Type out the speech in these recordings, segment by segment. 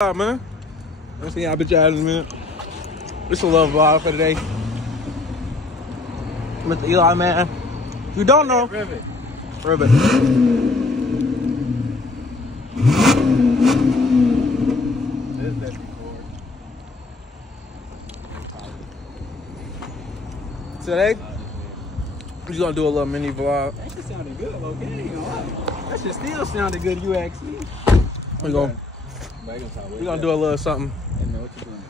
Man, let's see y'all bitch out in a minute. It's a little vlog for today. Mr. Eli, man. If you don't know, Ribbit. Today, we're just gonna do a little mini vlog. That shit sounded good, okay? That shit still sounded good, you ask me. We're gonna do a little something. Hey, man, what you doing?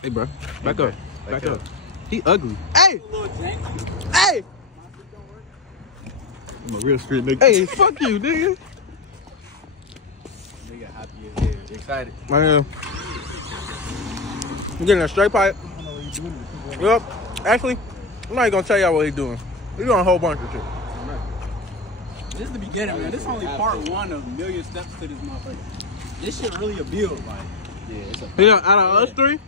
Hey, bro. Back up. Back up. He ugly. Hey! Little janky. Hey! I'm a real street nigga. Hey, fuck you, nigga. Nigga happy as hell. Excited. Man. I'm getting a straight pipe. I don't know what you doing. Yep. Actually, I'm not even gonna tell y'all what he's doing. He's doing a whole bunch of shit. This is the beginning, man. This is only part one of a million steps to this motherfucker. This shit really a build, like. Yeah, it's a Yeah, out of us three,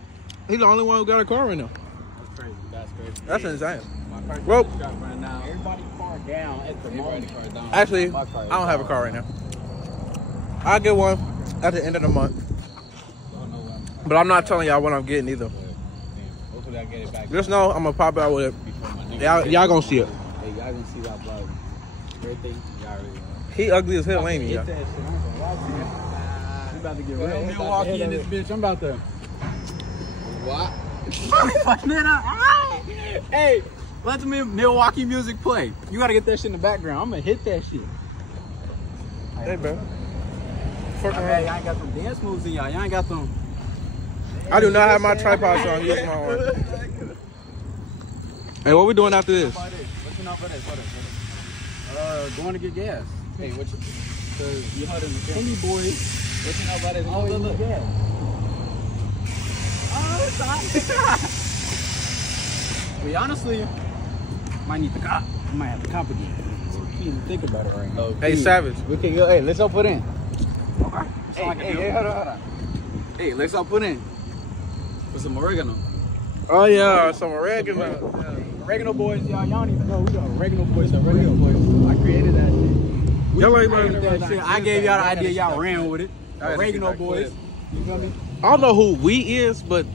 he's the only one who got a car right now. That's crazy. That's crazy. That's insane. My car Well, just dropped right now. Everybody car down at the moment. actually, I don't have a car right now. I'll get one at the end of the month. But I'm not telling y'all what I'm getting either. Hopefully I get it back. Just know I'm gonna pop out with it. Y'all gonna see it. Hey, y'all gonna see that vlog. Everything, y'all already know. He ugly as hell, ain't he? Hit that shit. I'm gonna watch it. We about to get real Milwaukee in this bitch. I'm about to. What? Hey, let the Milwaukee music play. You gotta get that shit in the background. I'm gonna hit that shit. Hey, bro. Fuck Hey, around. y'all ain't got some dance moves in y'all. Y'all ain't got them. I do not have my tripod, so I'm using my arm. Hey, what we doing after this? What's enough for this? Going to get gas. Hey, what you? Cause you heard in the Kenny boys. What's enough for this? Oh, look. Gas. Oh, it's hot. We honestly might need the cop. We might have to cop again. So we can't even think about it right now. Hey, Savage. We can go. Hey, let's all put in. Okay. Hey, hold on. Hey, let's all put in. With some oregano. Oh, yeah, some oregano. Yeah. Oregano boys, y'all don't even know. We got oregano boys. I created that shit. Y'all like that shit. I gave y'all the idea. Y'all ran with it. Oregano boys. You feel me? I don't know who we is, but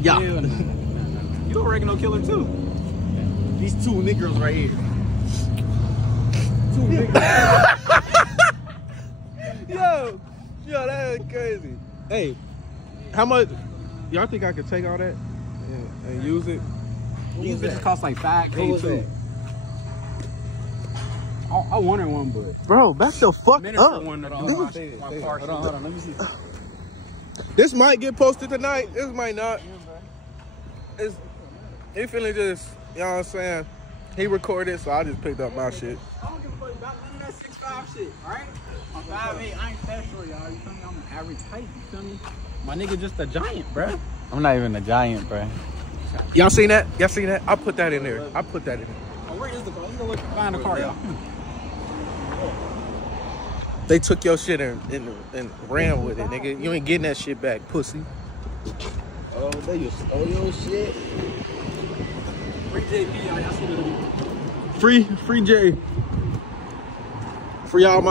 yeah. No. You oregano killer too. These two niggas right here. Two niggas. Yo, that is crazy. Hey, how much y'all think I could take all that and use it? These bitches cost like $5K too. I wanted one, but bro, back the fuck up. One Hold on, let me see. This might get posted tonight. This might not. He feeling just, you know what I'm saying? He recorded, so I just picked up my shit. I don't give a fuck about none of that 6'5" shit, alright? I'm 5'8", I ain't that short, y'all. You feel me? I'm an average height, you feel me? My nigga just a giant, bruh. I'm not even a giant, bruh. Y'all seen that? Y'all seen that? I put that in there. Oh, where is the car? Let's go look find the car, y'all. They took your shit and ran with it, nigga. You ain't getting that shit back, pussy. Oh, they just stole your shit. Free JP, y'all see the Free J. Free all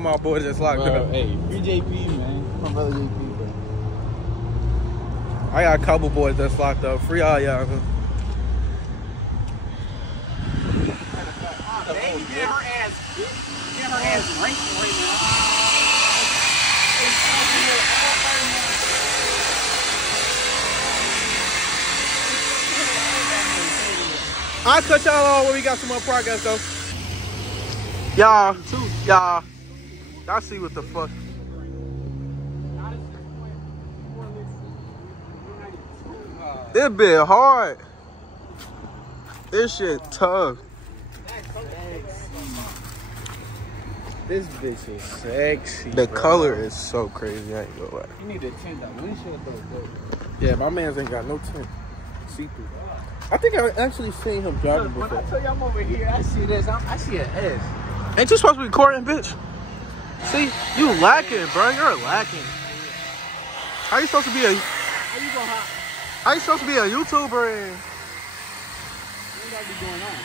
my boys that's locked up. Hey, free JP, man. My brother JP, bro. I got a couple boys that's locked up. Free all y'all. Baby, get her ass, bitch. Get her ass raped right now. I'll cut y'all off when we got some more progress though. Y'all see what the fuck. This bit hard. This shit tough. This bitch is sexy. The color is so crazy. I ain't gonna lie. You need to tint that windshield though. Yeah, my man's ain't got no tint. See through. I think I actually seen him driving before. When I tell you I'm over here, I see this. I see an S. Ain't you supposed to be recording, bitch? See, you lacking, bro. You're lacking. How you supposed to be a? How you supposed to be a YouTuber and? What gotta be going on?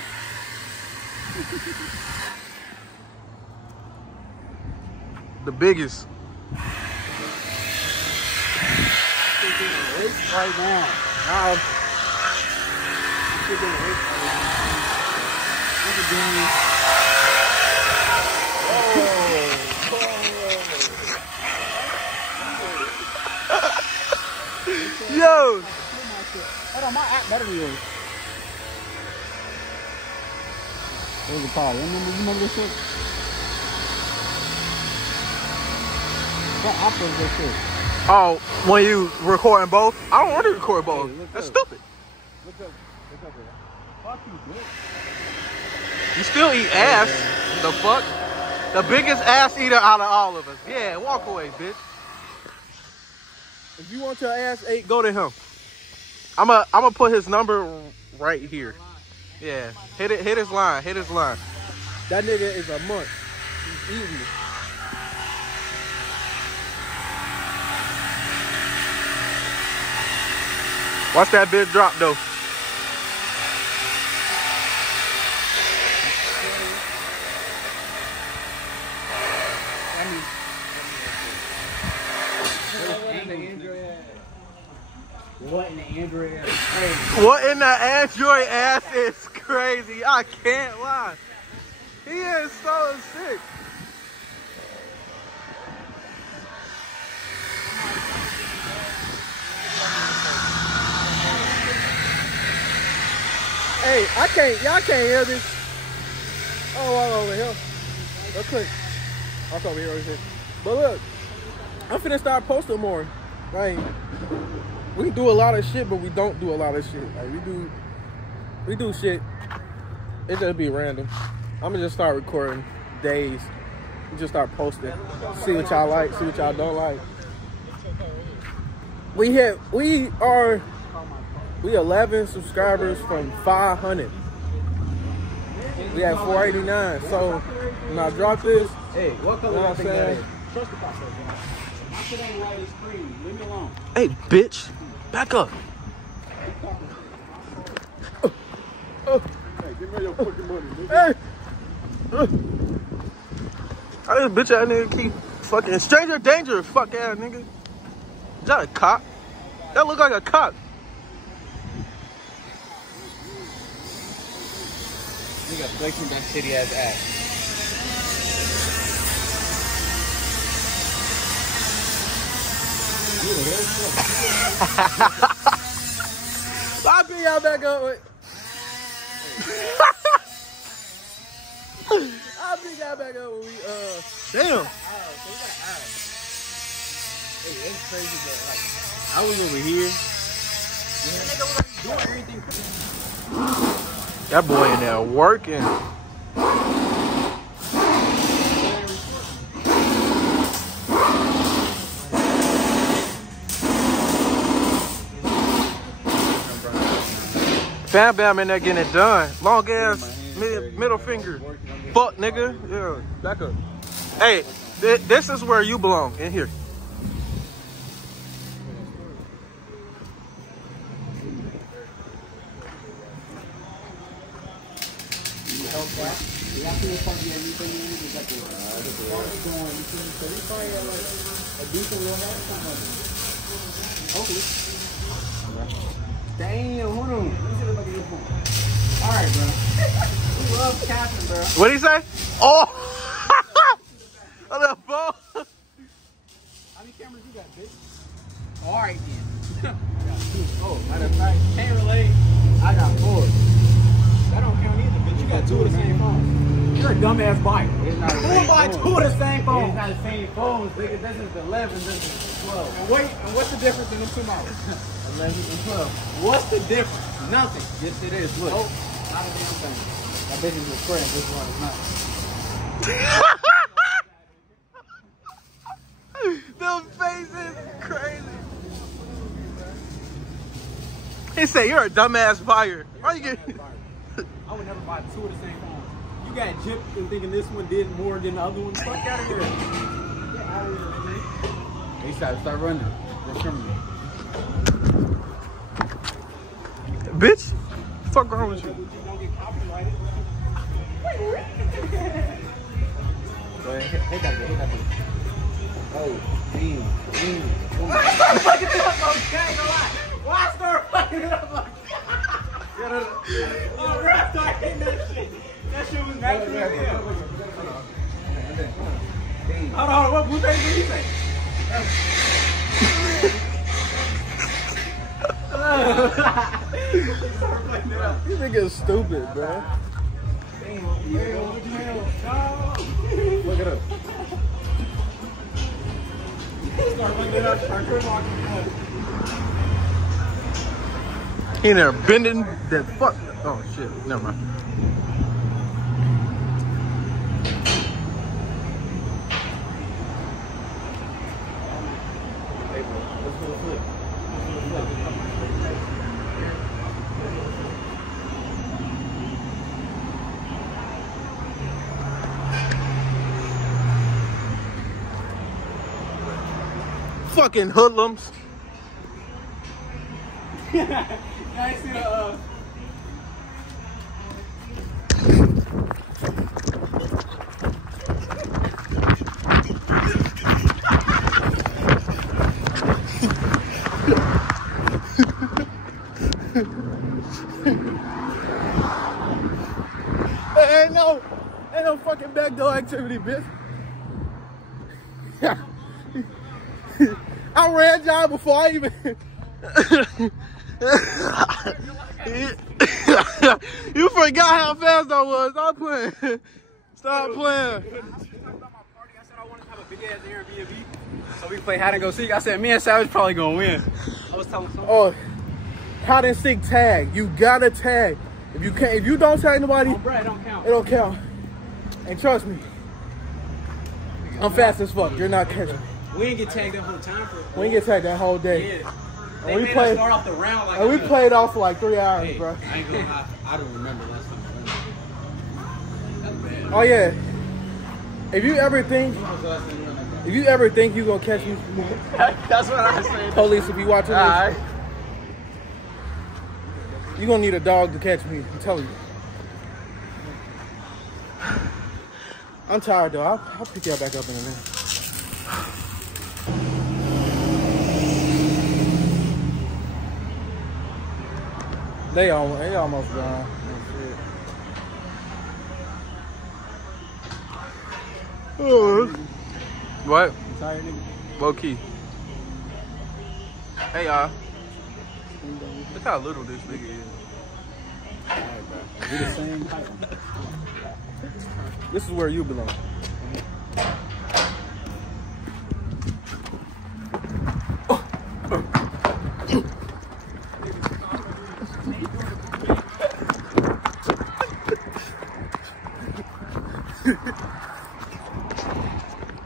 The biggest. right now. Now, Yo! hold on, my app better than yours. There's a car. You remember this shit? What app is this shit? Oh, when you recording both? I don't want to record both. Hey, That's stupid. Look up, bro. Fuck you, bitch. You still eat ass. The fuck? The biggest ass eater out of all of us. Yeah, walk away, bitch. If you want your ass ate, go to him. I'ma put his number right here. Yeah, hit his line. That nigga is a munch. He's eating it. Watch that bitch drop though. What in the Android ass is crazy? What in the Android ass is crazy? I can't lie. He is so sick. Hey, y'all can't hear this. Oh, all over here. Real quick. I'll come here over here. But look, I'm finna start posting more. Like, we do a lot of shit, but we don't do a lot of shit. Like, we do shit. It just be random. I'm gonna just start recording days. We just start posting. See what y'all like, see what y'all don't like. We 11 subscribers from 500. We have 489. So when I drop this, Hey, what color you know what I'm think that saying? is? Trust the process, man. My shit ain't right as screen. Leave me alone. Hey, bitch, back up. Hey, give me your fucking money, nigga. Hey. How this bitch ass nigga keep fucking stranger danger, fuck ass nigga. Is that a cop? That look like a cop. Nigga flexing that shitty ass ass. I'll be y'all back up with. I'll be y'all back up when we damn. Hey, it's crazy, but like, I was over here. Yeah, nigga was like doing everything. That boy in there working. Bam Bam in there getting it done. Long ass middle finger. Fuck nigga. Yeah, back up. Hey, this is where you belong, in here. Damn, hold on. Let me see if I can get your phone. All right, bro. We love capping, bro. What'd he say? Oh! On the phone. How many cameras you got, bitch? All right, then. I got 2. Oh, matter of fact, can't relate. I got 4. That don't count either, bitch. You got 2 of the same phones. You're a dumbass buyer. Who buy 2 of the same phones? It's not the same phones, nigga. This is the 11, this is the 12. And wait, and what's the difference in the 2 models? 11 and 12. What's the difference? Nothing. Yes, it is. Look. Oh, not a damn thing. That bitch is a friend. This one is not. The face is crazy. He said you're a dumbass buyer. Why you get? I would never buy 2 of the same phones. You got gypped and thinking this one did more than the other one. Fuck out of here. Get out of here, man. They start running. They're criminal. Bitch, fuck wrong with you? You don't get copyrighted. Go ahead, hit that bit. Oh, damn. Fucking up, okay, go on. Oh, bro, I started hitting that shit. That shit was natural as hell. Hold on, what Blueface did he say? This nigga is stupid, bro. Look it up. He in there bending that fuck. Oh shit, never mind. Fucking hoodlums. I see the Ain't no fucking backdoor activity, bitch. I ran y'all before I even. You forgot how fast I was. Stop playing. Stop playing. I said I wanted to have a big ass Airbnb so we can play hide and go seek. I said me and Savage probably gonna win. I was telling someone. Oh, hide and seek tag. You gotta tag. If you can't, if you don't tag nobody, Oh, bro, it don't count. it don't count. And trust me, I'm fast as fuck. You're not catching. We didn't get tagged that whole time for. We didn't get tagged that whole day. Yeah. And They we made played. us start off the round like. And we played off for like 3 hours, Hey, bro. I ain't gonna lie. I don't remember last time. That's bad. Oh yeah. If you ever think you gonna catch me, That's what I said. police, if you watching this, Alright. you gonna need a dog to catch me. I'm telling you. I'm tired though. I'll pick y'all back up in a minute. They almost gone. What? Tired nigga. Low key. Hey y'all. Look how little this nigga is. We the same height. This is where you belong.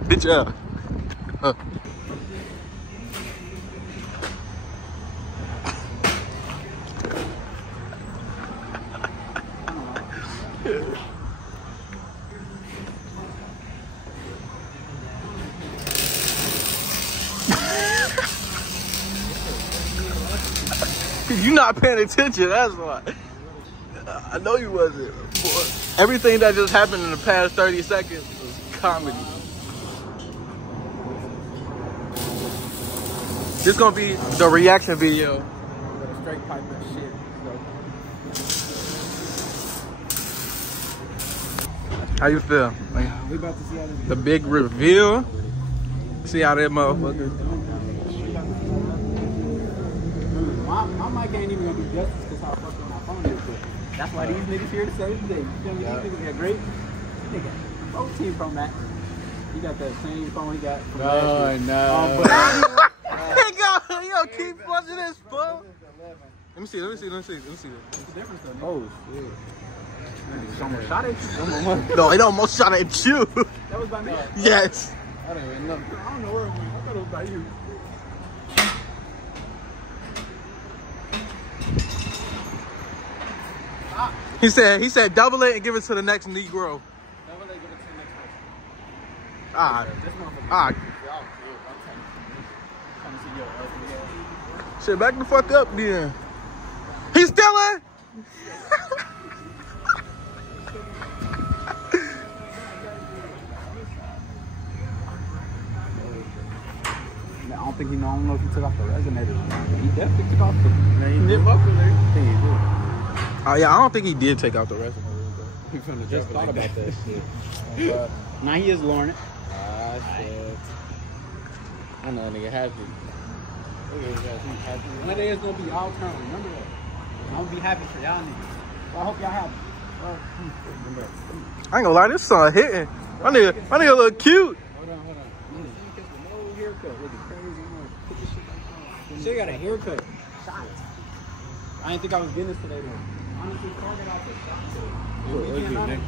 Bitch, yeah. You not paying attention, that's why. I know you wasn't. Boy. Everything that just happened in the past 30 seconds was comedy. This gonna be the reaction video. Straight pipe that shit. How you feel? Like, We about to see how this the big reveal. See how that motherfucker. My mic ain't even gonna do justice because how fucked up my phone is. But that's why these niggas here to save the day. You feel me? These niggas got great. Nigga, 14 Pro Max. He got that same phone he got from last year. No. But Yo, keep watching this, bro. Let me see. what's the difference though? Nigga? Oh shit. Nigga, almost shot at you. No, it almost shot at you. That was by me. Yes. I don't even know. I don't know where it went. I thought it was by you. He said double it and give it to the next Negro. That way they give it to the next person. Alright. This motherfucker. Alright. I'm trying to see your ugly ass. Shit, back the fuck up then. He's still in? I don't think he know. I don't know if he took off the resonator. He definitely took off the nip buckle there. I think he did. Oh yeah, I don't think he did take out the rest of it. He from the Just thought about that shit. Now he is luring it. Ah shit. I know that nigga happy. Look at his ass, he happy. One day it's gonna be all turn. Remember that. I'm gonna be happy for y'all niggas. So I hope y'all happy. I ain't gonna lie, this son hitting. My nigga look cute. Hold on. No haircut. Looking crazy. Put this shit back on. She got a haircut. Shot. I didn't think I was getting this today though. Honestly, target out there. Shot. Let's get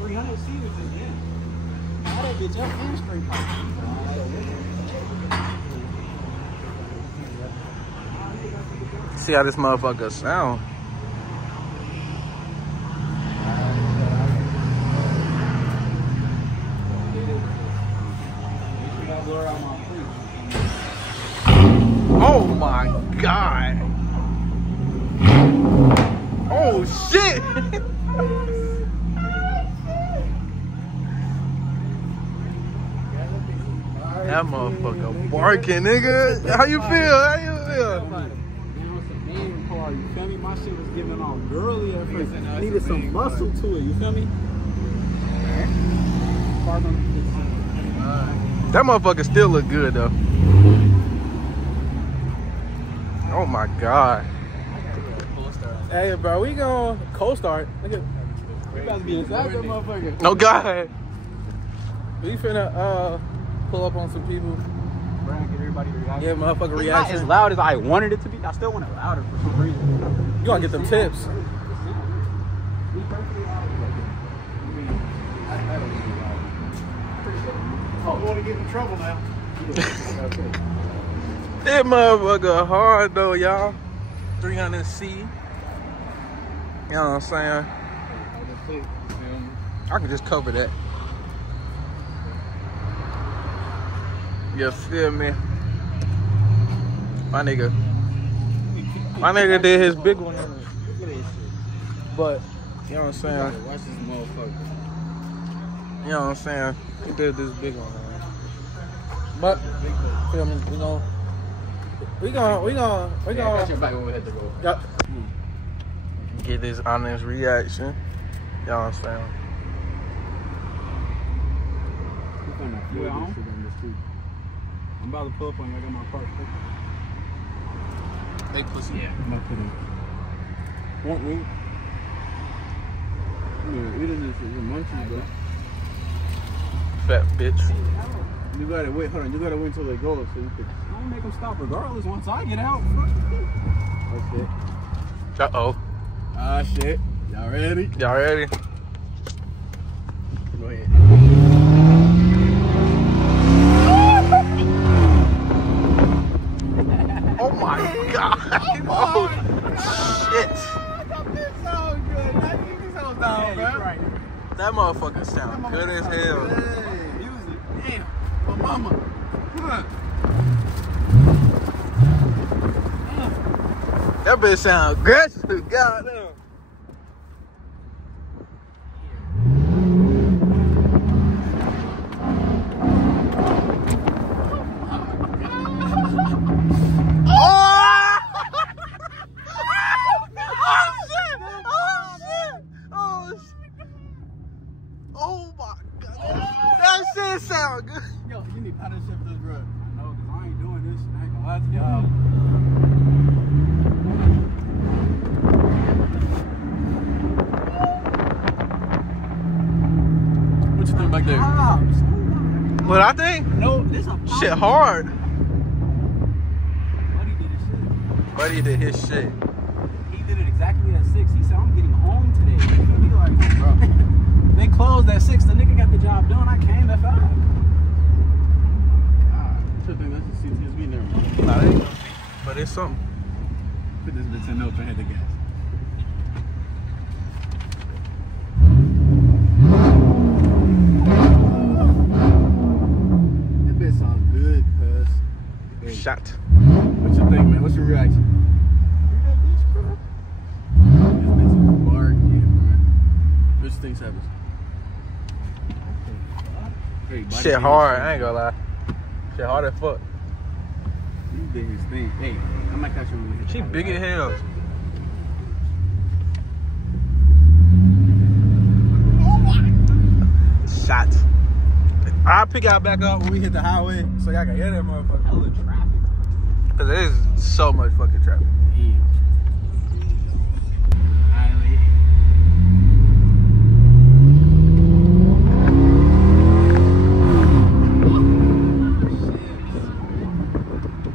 300 seasons again. All that bitch up and straight pipe. See how this motherfucker sound. Oh my god. Oh shit. That motherfucker barking, nigga. How you feel? You feel me? My shit was giving off girly at first. Needed some muscle to it. You feel me? That motherfucker still look good though. Oh my god. Hey bro, we gonna co-start. We about to be inside that motherfucker. No god. We finna pull up on some people. Get everybody reaction. Yeah, motherfucker It's reaction. not as loud as I wanted it to be. I still want it louder for some reason. You gonna get them tips. Oh, you want to get in trouble now? That motherfucker hard though, y'all. 300C. You know what I'm saying? I can just cover that. You feel me? My nigga did his big one. But, you know what I'm saying? Watch this motherfucker. You know what I'm saying? He did this big one. But, feel me? We gonna yep. Get this honest reaction. You know what I'm saying? I'm about to pull up on you. I got my car. Hey, pussy. Yeah. I'm about to put in. Want me? Yeah, eating this is a munchie, bro. Fat bitch. You gotta wait. Hold on. You gotta wait until they go so you can. I'm gonna make them stop regardless once I get out. Oh shit. Uh-oh. Ah shit. Y'all ready? Y'all ready? Go ahead. Oh my god. Oh shit. That bitch sound good. That bitch sound down, bro. Right. That motherfucker sound good as hell. Hey, music. Damn. My mama. Huh. That bitch sound aggressive. Goddamn. Oh my god. That shit sound good. Yo, you need powder shift this, bro. No, because I ain't doing this. I ain't gonna lie to y'all. What you think back there? What I think? No, this a Shit hard. Buddy did his shit. Buddy did his shit. He did it exactly at 6. He said, I'm getting home today. You feel me? Like, bro. They closed at 6. The nigga got the job done. I came at 5. God. I should think that's the CTSV never. Nah, that ain't, but it's something. Put this bitch in neutral, hit the gas. That bitch sounds good, cuz. Shot. What you think, man? What's your reaction? This bitch is barking, man. Which things happens? Shit hard, I ain't gonna lie. Shit hard as fuck. You did his thing. Hey, I might catch you. She big as hell. Shots. I'll pick y'all back up when we hit the highway so y'all can hear that motherfucker. Hella traffic. Cause there's so much fucking traffic.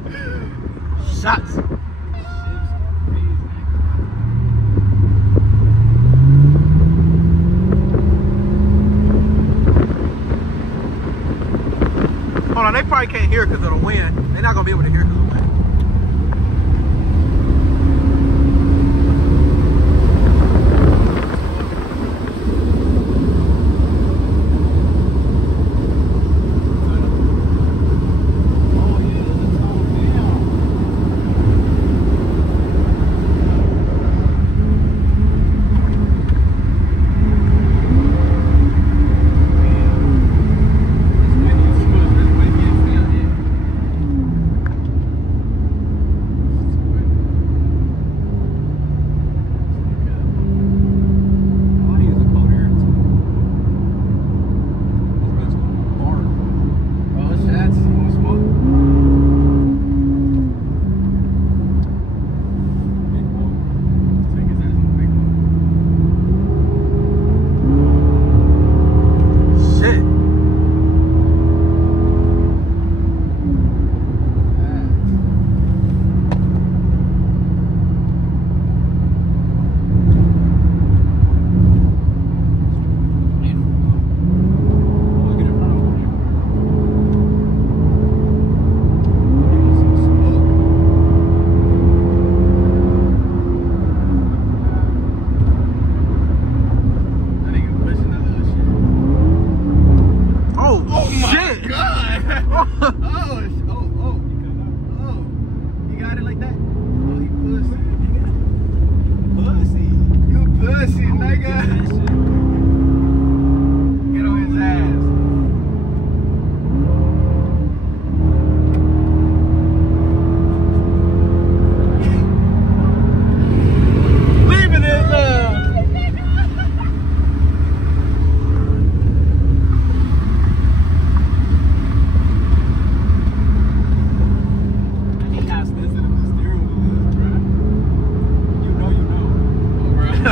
Damn. Shots. Hold on, they probably can't hear because of the wind. They're not gonna be able to hear because of the wind.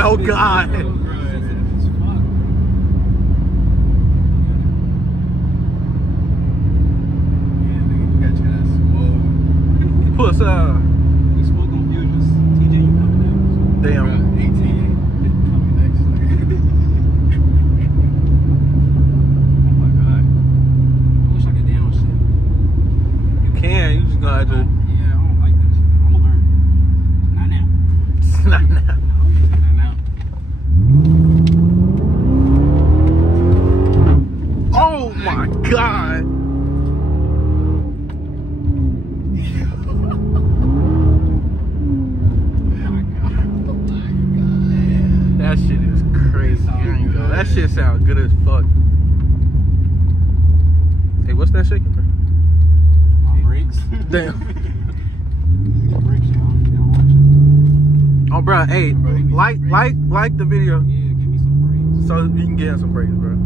Oh God. Puss up. We smoke on Fusions. TJ, you coming next? Damn. 18. Coming next. Oh my God. I wish I could down shit. You can. You just gonna have to. Yeah, I don't like that shit. I'm gonna learn. Not now. Not now. Oh my God. That shit is crazy. That shit sounds good as fuck. Hey, what's that shaking, bro? Brakes. Damn. Brakes, y'all. Oh, bro. Hey, like the video. Yeah, give me some brakes. So you can get him some brakes, bro.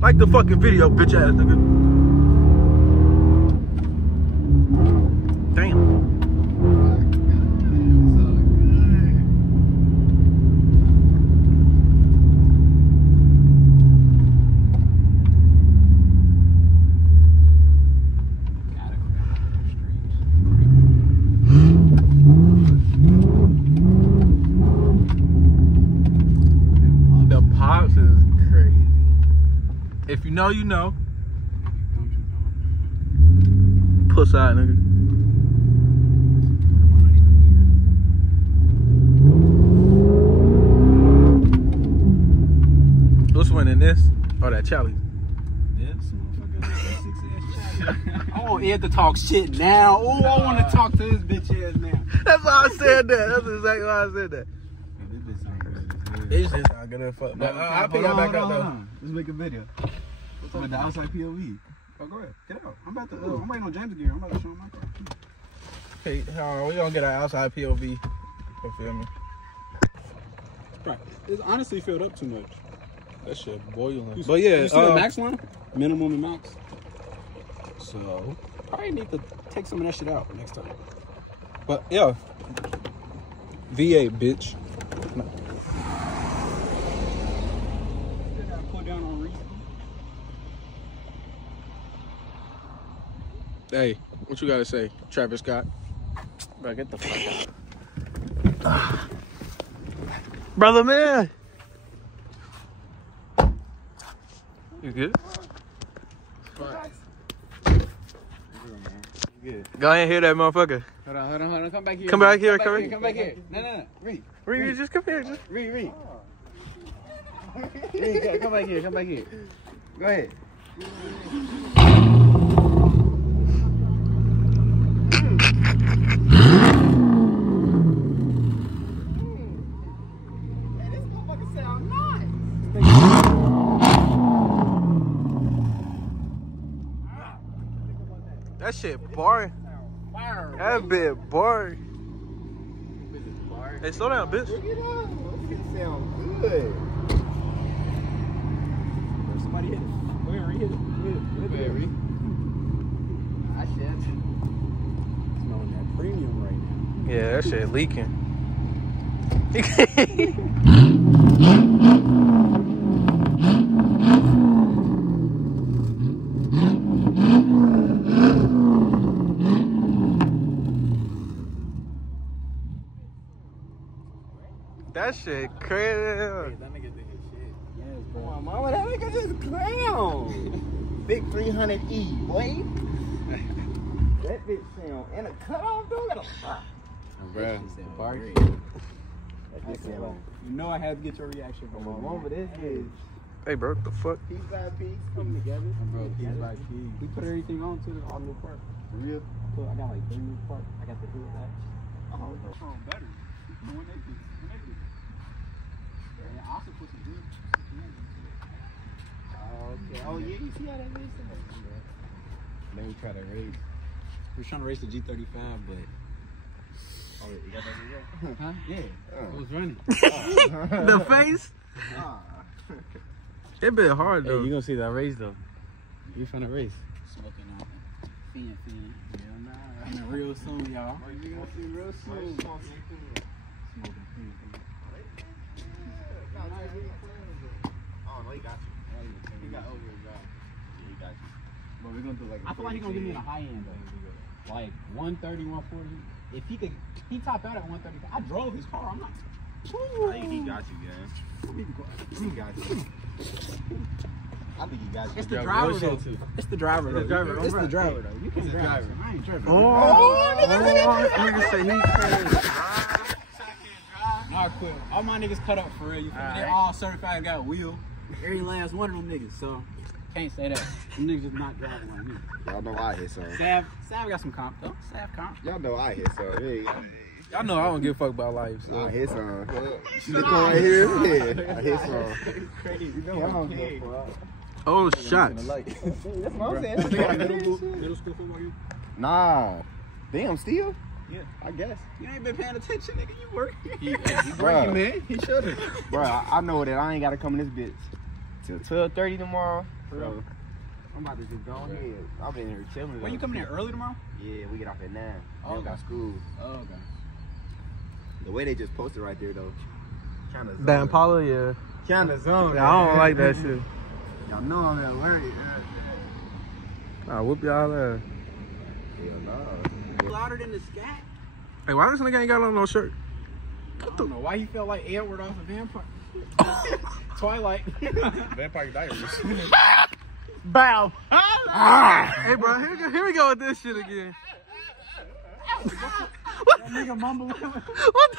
Like the fucking video, bitch ass nigga. Damn. The pops is crazy. If you know, you know. Don't you know? Puss out, nigga. What's winning this? Oh, that Charlie. This motherfucker, that 6-ass. I want Ed to talk shit now. Oh, I want to talk to his bitch ass now. That's why I said that. That's exactly why I said that. It's just not good as fuck. But I'll pick y'all back up though. Let's make a video. With the outside POV. Oh, go ahead. Get out. I'm about to. I'm waiting on James gear. I'm about to show him my car. Okay, hold on. We're gonna get our outside POV. You feel me? Right. It's honestly filled up too much. That shit boiling. But yeah, you see the max line? Minimum and max. So probably need to take some of that shit out next time. But yeah. V8, bitch. Put down on reason. Hey, what you gotta say, Travis Scott? Bro, get the fuck out. Brother, man. You good? Good. Go ahead and hear that motherfucker. Hold on. Come back here. Come back here, Come back here. No. Read. Reed, just come here. Just. Read. Reed, come back here. Go ahead. This motherfucker sound nice. That shit boring. That bit boring. Hey, slow down, bitch. Look it up. This shit sound good. Somebody hit it. Where hit it? Where? I said. Smelling that premium right now. Yeah, that shit leaking. That shit crazy. That nigga did his shit. Yes, bro. Come on, mama, that nigga just clown. Big 300E, boy. That bitch sound in a cutoff, dude. Bro, That bitch sound. you know I had to get your reaction from my Mama, this bitch. Hey, bro, what the fuck? Piece by piece coming together. Bro, piece by piece. We put everything on to the all new part. For real? I got like 3 new parts. I got the hood latch. Oh, no. Better. When they do. Yeah, I also put some good. Okay. Oh, yeah, you see how that bitch sound? Then we try to race. We're trying to race the G35, but. Oh, you got that video? Huh? Yeah. It was running. The face? Ah. It been hard, Hey, though. you gonna see that race, though. We finna race. Smoking on Fiend. Hell nah. Coming real soon, y'all. Oh, you gonna see real soon. Smoking Fiend. Oh, no, he got you. He got over his job. Yeah, he got you. But we're gonna do like I feel like he's gonna give me the high end, though. Like 130, 140. If he could, he topped out at 130. I drove his car. I'm like, I think he got you, gang. He got you. I think he got you. it's the driver, though. It's the driver, though. It's the driver, It's the right. driver, though. You can drive. driver. I ain't driving. Oh, nigga say he crazy. Nah, quit. All my niggas cut up for real. You feel me? They all certified, got a wheel. Every last one of them niggas. So can't say that. Them niggas just not driving like me. Y'all know I hit some. Sav got some comp though. Sav comp. Y'all know I hit some. Hey, Y'all know I don't give a fuck about life. So. I hit some. See the car right here? Yeah, I hit some. Crazy. You know I don't give a fuck. Oh, shots. That's what I'm saying. Middle school football you? Nah. Damn, still? Yeah. I guess. You ain't been paying attention, nigga. You working. He Bruh. working, man. He should've. Bro, I know that I ain't gotta come in this bitch till 12:30 tomorrow. So I'm about to just go ahead. I've been here chilling. When you coming in early tomorrow? Yeah, we get off at 9. Oh, We got okay. school. Oh, okay. The way they just posted right there though. Kinda zone. Dan Paula, yeah. Kinda zone. Yeah, I don't like that shit. Y'all know I'm at work. I'll whoop y'all ass. Hell no. Louder than the scat. Hey, why this nigga ain't got on no shirt? I don't know why he felt like Edward off of Vampire. Twilight. Vampire Diaries. Bow. Hey, bro, here we go with this shit again. That nigga mumbling. What the?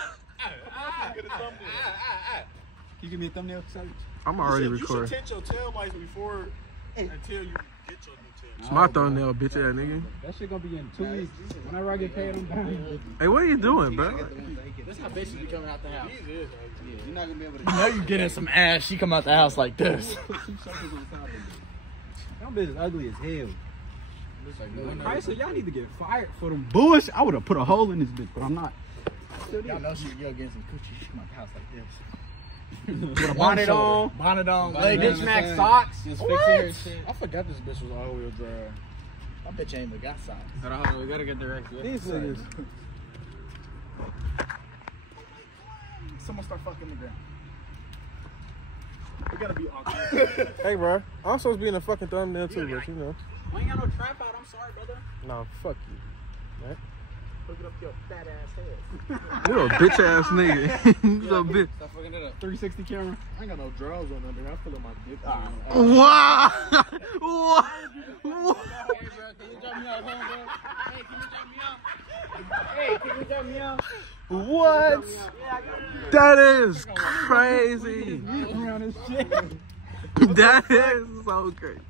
You give me a thumbnail, Savage? I'm already You recording. should tint your tail lights before until you get your new tail. It's my thumbnail, bitch ass nigga. That shit gonna be in 2 weeks. Whenever I get paid, I'm down. Hey, what are you doing, bro? This how bitches be coming out the house. You're not gonna be able to. You know you getting some ass. She come out the house like this. Them bitches ugly as hell. I said y'all need to get fired for them bullshit. I would have put a hole in this bitch, but I'm not. Y'all know you're getting some coochie. She come out the house like this. With a bonnet on. Bonnet on. Leg smack socks. Just What? fixing her shit. I forgot this bitch was all-wheel drive. I bet you ain't even got socks. Hold on, we gotta get the rest. These niggas. Someone start fucking the ground. We gotta be awkward. Hey, bro. I'm supposed to be in the fucking thumbnail too, but you know. We ain't got no trap out. I'm sorry, brother. Nah, fuck you. Right? Look it up your fat ass head. You a bitch ass nigga. You a bitch. Stop fucking it up. 360 camera. I ain't got no drawers on under. I'm feeling my dick. Wow. What? What? Hey, bro, can you drop me out home, bro? Hey, can you drop me out? Hey, can you drop me out? What? That is crazy. That is so crazy.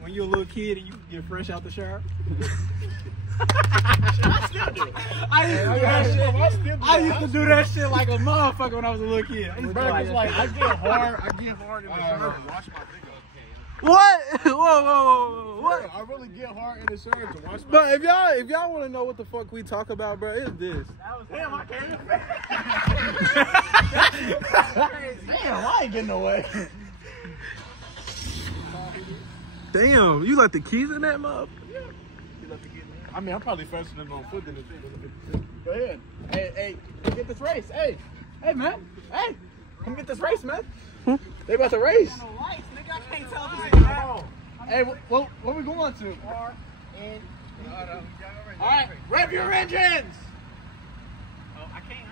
When you're a little kid and you get fresh out the shower. I used to do that shit like a motherfucker when I was a little kid. I get hard in the shower to wash my dick up. What? Whoa. What? I really get hard in the shower to wash my But if y'all want to know what the fuck we talk about, bro, it's this. Damn, I can't. Damn, I ain't getting away. Damn, you left the keys in that motherfucker? I mean, I'm probably faster than on foot than this. Go ahead. Hey, come get this race. Hey, man. Hey, come get this race, man. They about to race. Hey, where we going to? All right, rev your engines. Oh, I can't.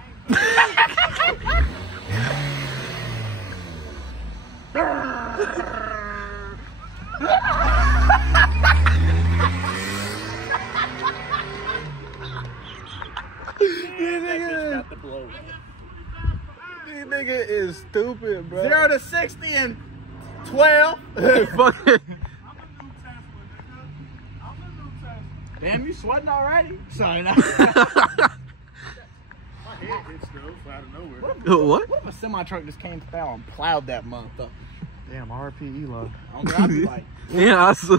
This nigga is stupid, bro. 0 to 60 in 12. Fuck it. Damn, you sweating already? Sorry, no. My head hit stuff out of nowhere. What? What if a semi truck just came down and plowed that motherfucker? Damn, RP Elon. I'd be like, Yeah, I saw.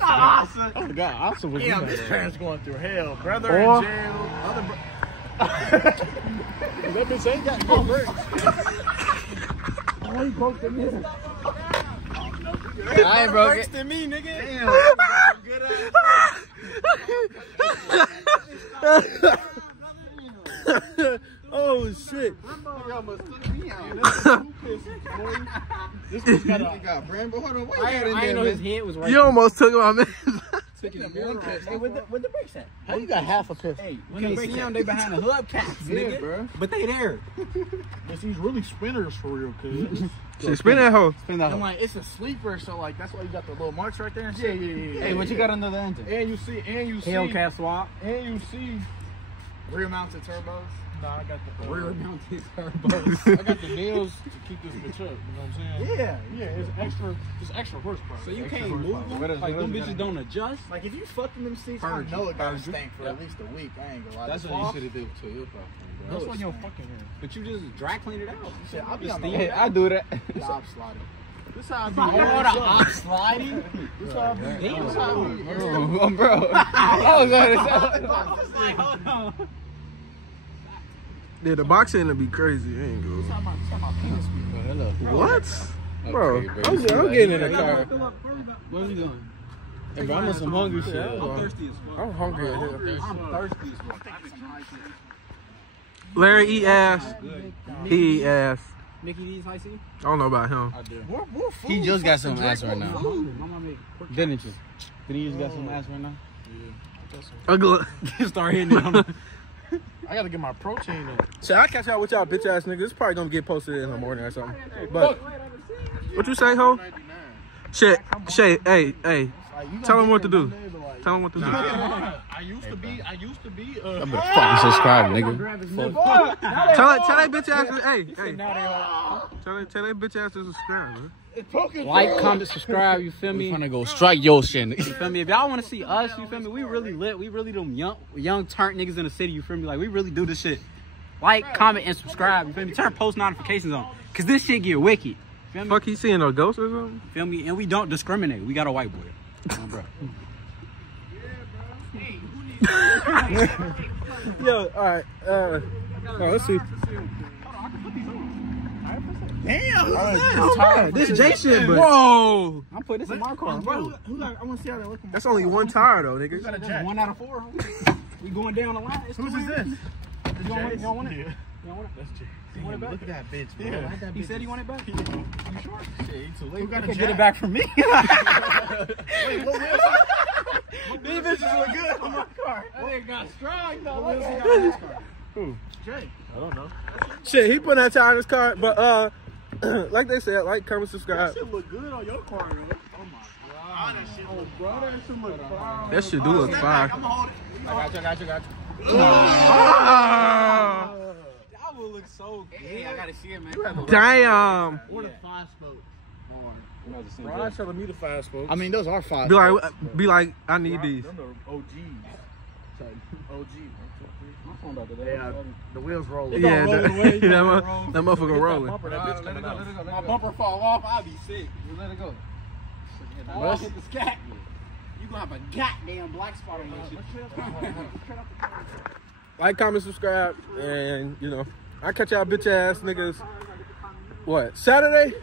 awesome. Oh God, Asa was Damn, this parent's going through hell. Brother Or- in jail. Other That bitch ain't got no brakes. Oh, he broke the mirror. I ain't broke it. Than me, nigga. Damn. Good Oh shit. This bitch got a. got brand, but hold on, wait. I didn't know his head was right. You almost took my man. Hey, with the brakes at? How you got half a pistol? Hey, when they see them, they behind the hubcaps, nigga. bro. But they there. But these really spinners for real, cuz. She spin that hoe. I'm like, it's a sleeper, so like that's why you got the little marks right there and shit. Yeah. Hey, what you got under the engine? And you see, Hellcat swap. and you see. Rear mounted turbos. Nah, I got the Rear mounted I turbos. got the nails to keep this bitch up. You know what I'm saying? Yeah. Yeah, it's extra horsepower. So you Extra can't move horsepower. them? Like them bitches gotta don't adjust? Like if you fucking them seats, I know it gotta stink for at least a week. I ain't gonna lie. That's The what you swap- should have did to your problem, bro. That's what your fucking hair. But you just dry clean it out. Shit, I'll be Just on the steam it I out. do that. Stop sliding. This how I be. Oh, the op sliding? This how I be. Damn. This how I be. Oh, bro. I was going to Like, hold on. Yeah, the boxing to be crazy. It ain't good. What? Bro, I'm getting in the car. What are we doing? Hey, bro, I'm on some hungry shit. I'm thirsty as fuck. I'm hungry as hell. I'm thirsty as fuck. Larry eat ass. He eat ass. Mickey D's high C? I don't know about him. I do. He just got some ass right now. Mama make Didn't you? Did he just got some ass right now? Ugly. start hitting it on the I gotta get my protein up. Shit, I'll catch y'all with y'all bitch ass niggas. It's probably gonna get posted in the morning or something. But what you say, ho? Shit, hey, tell him what to do. Tell him what to do. I used to be. I'm gonna fucking subscribe, nigga. Tell that bitch ass. Hey. Tell that bitch ass to subscribe, man. like, comment, subscribe, you feel me? I'm gonna go strike your shit, nigga. You feel me? If y'all want to see us, you feel me? We really lit. We really them young turnt niggas in the city, you feel me? Like, we really do this shit. Like, comment, and subscribe, you feel me? Turn post notifications on. Cause this shit get wicked. Feel me? Fuck, he seeing a ghost or something? Feel me? And we don't discriminate. We got a white boy. Oh, bro. Yo, alright, let's see. Damn, this J shit, but Whoa! I'm putting this in my car, bro. who got? I want to see how they look. That's only one tire though, nigga. got a That's jack? 1 out of 4. We going down the line. It's Whose two is in. this? You don't want it? You don't want it? Yeah. You don't want it? That's Jay. You want it back? Look at that bitch, bro. Yeah. Like that He bitch said he is- wanted it back. You sure? Shit, he too late. Who got You a can jack? get it back from me. Wait, what wheels? These bitches look good on my car. That nigga got strong though. What wheels he got on his car? Who? Jay. I don't know. Shit, he put that tire in his car, but like they said, like, comment, subscribe. That shit look good on your car, though. Oh my god. That shit look Bro, that shit look fire. That shit do look fire. I'm holding. I got you. Ah, That would look so good. Hey, I gotta see it, man. damn. Or the 5 spokes. Bro, telling me the 5 spokes. I mean, those are 5. Be like, I need these. Them the OGs. OG. Yeah, The wheels roll. Yeah, roll that, away, that, roll. that motherfucker rolling. Let it go. My bumper fall off, I'll be sick. Just let it go. I'll hit the scat. You gonna have a goddamn black spot on your shit. Like, comment, subscribe, and, you know, I catch y'all bitch ass niggas, what, Saturday?